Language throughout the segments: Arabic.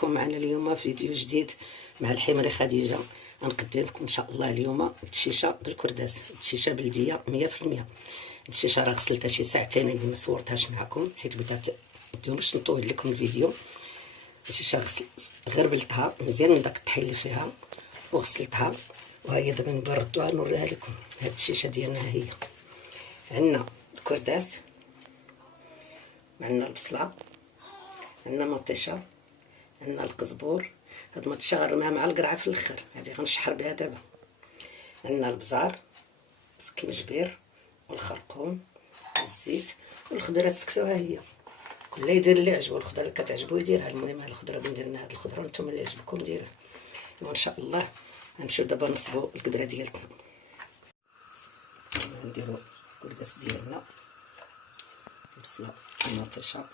بكم معنا اليوم فيديو جديد مع الحمري خديجه. غنقدم لكم ان شاء الله اليوم الشيشه بالكرداس، الشيشه بلديه 100%. الشيشه راه غسلتها شي ساعتين، عندي ما صورتهاش معكم حيت بغيت باش نطول لكم الفيديو. الشيشه غربلتها مزيان من داك الطحين اللي فيها وغسلتها، وهي دابا نبردوها نوريها لكم. هاد الشيشه ديالنا هي عندنا الكرداس، عندنا البصله، عندنا مطيشه، عندنا القزبور. هاد المطيشه غنرميها مع القرعه في الاخر، هادي غنشحر بها دابا. عندنا البزار، السكنجبير والخرقوم والزيت والخضره تسكتوها هي. كل يدير اللي عجبو، الخضره اللي كتعجبو يديرها. المهم هاد الخضره بندير لنا هاد الخضره وانتم اللي عجبكم ديروها. وان شاء الله غنمشيو دابا نصبو القدره ديالتنا. نديرو الكرداس ديالنا، البصله، المطيشه،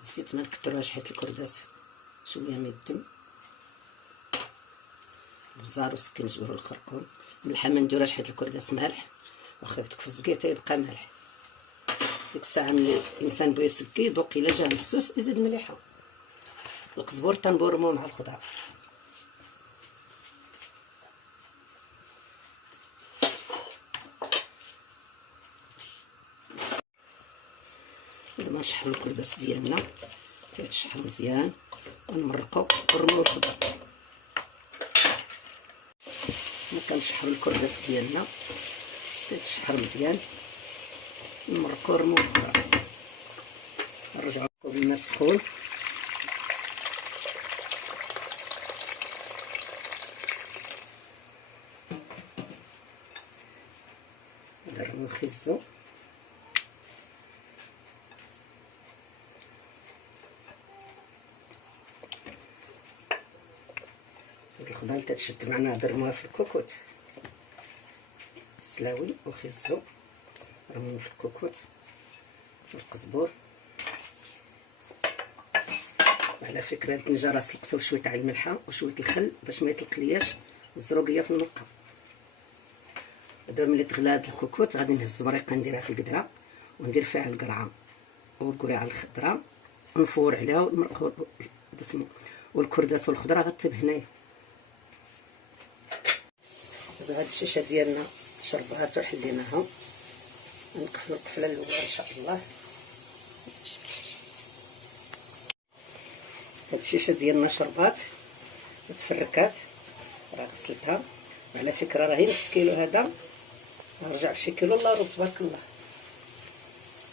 الزيت ما نكثروهاش حيت الكرداس شويه ميدم، البزار والسكنجبير والخرقوم. الملحه ما نديروهاش حيت الكرداس مالح، واخا بدك في الزكيته يبقى مالح. ديك الساعه ملي الانسان بغى يسكي يذوق الا جا بالسوس يزيد مليحه. القزبور تنبرمو مع الخضره. لما نشحرو الكرداس ديالنا تيتشحر مزيان ونمرقو ونرميو الخضر. ملي كنشحرو الكرداس ديالنا تيتشحر مزيان نمرقو ونرميو الخضر. نرجعو بالماء السخون، نرميو الخيزو، الخضر تتشد معنا نرموها في الكوكوت. السلاوي وخيزو نرموهم في الكوكوت، والقزبور. على فكره هاد الطنجره سلقتو شويه تاع الملحه وشويه الخل باش ما يطلقلياش الزروقيه في النقه. دابا ملي تغلى هاد الكوكوت غادي نهز مريقه نديرها في القدره وندير فيها القرعه والكريعه الخضراء ونفور عليها والكرداس والخضره غطيب هنايا. دابا هاد الشيشه ديالنا شربات وحليناها، نقفلو القفله الاولى ان شاء الله. هاد الشيشه ديالنا شربات وتفركات، راه غسلتها. وعلى فكره راهي نص كيلو، هذا نرجع بشي كيلو الله راه تبارك الله.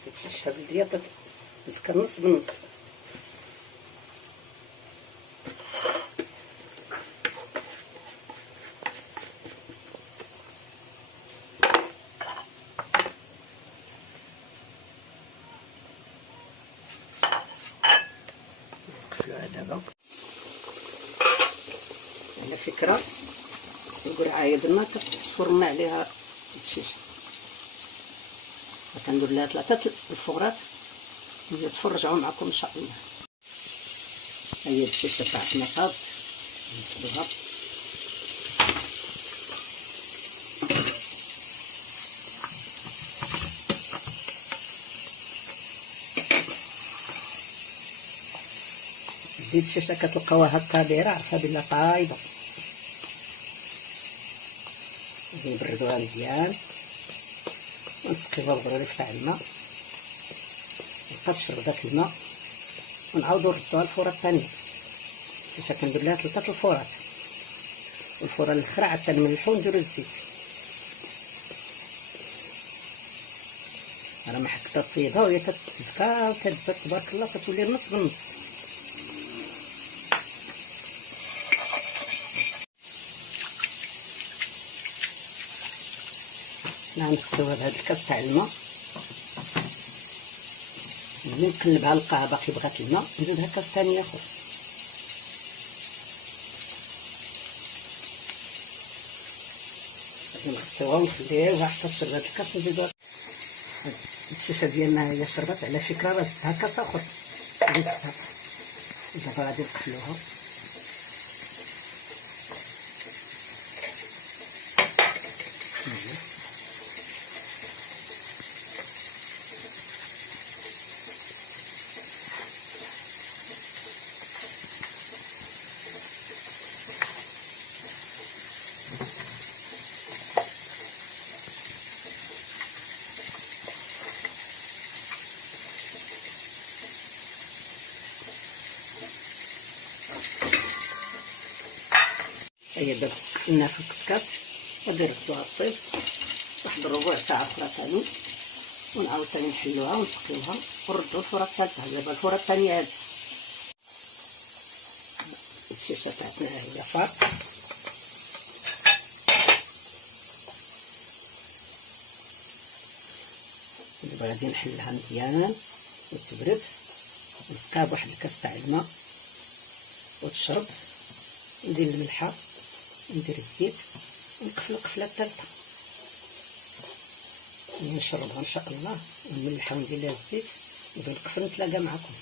هاد الشيشه بلديه تزكى نص بنص. نقفلوها دابا. على فكره القرعه درنا تفرنا عليها الشيشه، كندير لها 3 الفورات نتفرجوا معكم ان شاء الله. هي الشيشه تاعنا طابت، نكتبها. ديت الشيشه كتلقاوها هكا دايره، عرفها بلا طايبه. نبردوها مزيان ونسقيوها بغريف تاع الماء، نبقى تشرب داك الماء ونعاودو نردوها الفوره الثانيه. الشيشه كندير لها 3 الفورات، والفوره الاخرى عاد كنملحو ونديرو الزيت. راه ما حكت طيبها وهي كتزكى وكتزك تبارك الله، كتولي نص بالنص. نقدروا بهاد الكاس تاع الماء، ملي نقلبها نلقاها باقي بغات الماء نزيدها كاس ثانيه اخر. غادي نغطيوها ونخليوها حتى تشرب هاد الكاس نزيدوها. هاد الشيشه ديالنا هي شربت، على فكره راه زدتها كاس اخر. دابا غادي نقفلوها. هي دابا قلنا في الكسكاس غادي نردوها طيب واحد ربع ساعه اخرى ثاني، ونعاود ثاني نحلوها ونسقيوها ونردو الفوره الثالثه. دابا الفوره الثانيه هذه الشيشه تاعتنا هي فار. دابا غادي نحلها مزيان وتبرد، نسقيها بواحد الكاس تاع الماء وتشرب، ندير الملحه ندير الزيت ونقفلو القفله الثالثه. نشربها ان شاء الله ونملحها وندير لها الزيت ندير القفل نتلاقى معكم.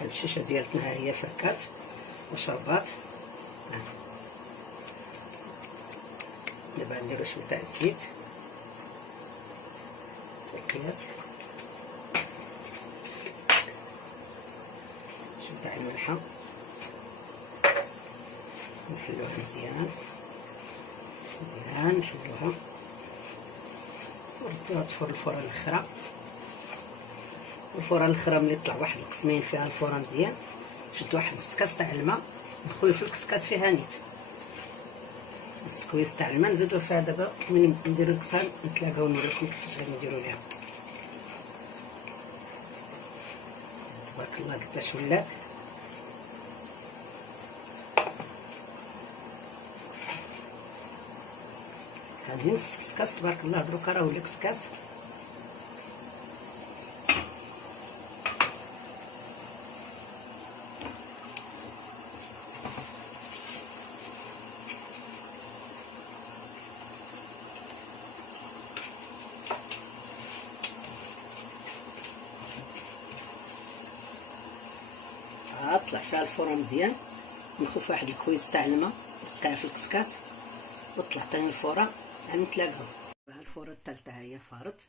هاد الشيشه ديالتنا هي فركات وشربات. دابا نديرو شويه تاع الزيت بالقياس، شويه تاع الملحه، نحلوها مزيان مزيان، نحلوها وردوها تفور الفوره الاخرى. الفوره الاخرى ملي طلع واحد القسمين فيها الفوره مزيان، شدوا واحد نص كاس تاع الماء نخويو في الكسكاس فيها نيت، نص كويس تاع الماء نزيدو فيها. دابا ملي نديرو الكسان نتلاقاو نوريكم كيفاش غنديرو ليها. تبارك الله قداش ولات. هادي نص كسكاس تبارك الله، دروكا راه ولا كسكاس. طلع فيها الفوره مزيان، نخوف واحد الكويس تاع الماء نسقيها في الكسكاس وطلع ثاني الفوره نتلاقاو. الفوره الثالثه هي فارت،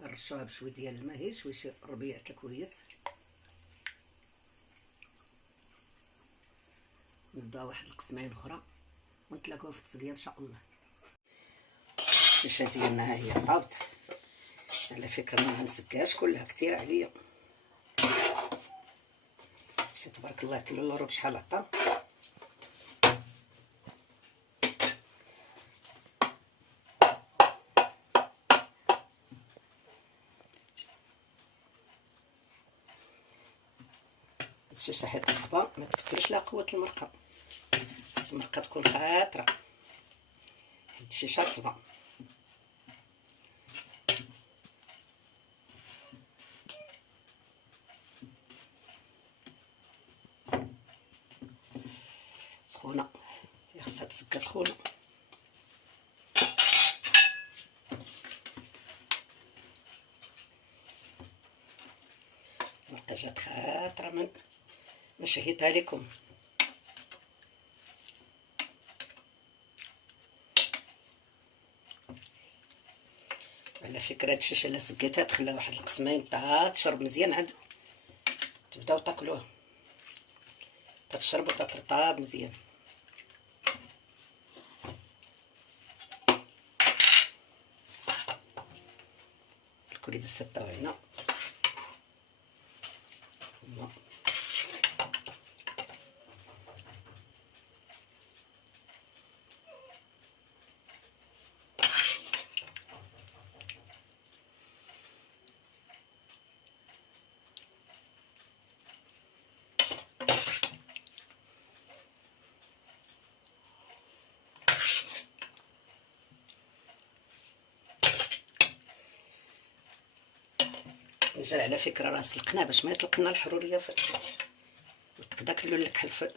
نرشوها بشويه ديال الماء، هي شويه ربيعه الكويس، نزيدوها واحد القسمين اخرى ونتلاقاو في التسقيه ان شاء الله. الشيشه ديالنا هي طابت، على فكره ما غنسقيهاش كلها كثير عليا. تبارك الله كيلو الا ربع شحال عطا. الشيشه حيت طبا ما تكثرش لها قوه المرقه، خص المرقه تكون خاطره حيت الشيشه طبا. سخونه خصها تسكى سخونه. المرقه جات خاطره من شهيتها لكم. على فكره هاد الشيشه الا سقيتها تخلى واحد القسمين تا تشرب مزيان، عاد تبداو تاكلوها تشربوا تطاب مزيان. الكوليد السته هنا رجال. على فكره راه سلقناه باش ما يطلق لنا الحروريه داك اللون الكحل.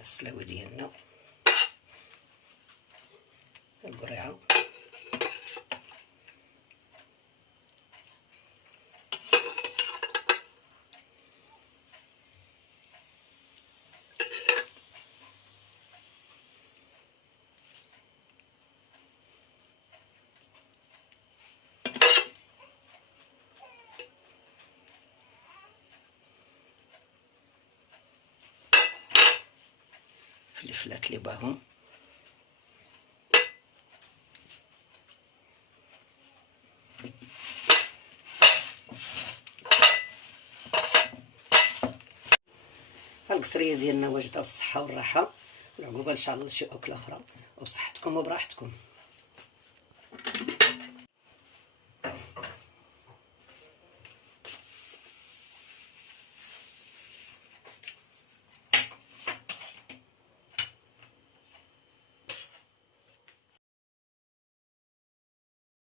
السلاوه ديالنا القريعه الفلفلات اللي باهم. القصريه ديالنا واجده بالصحه والراحه، والعقوبه ان شاء الله لشي اكله اخرى، وبصحتكم وبراحتكم.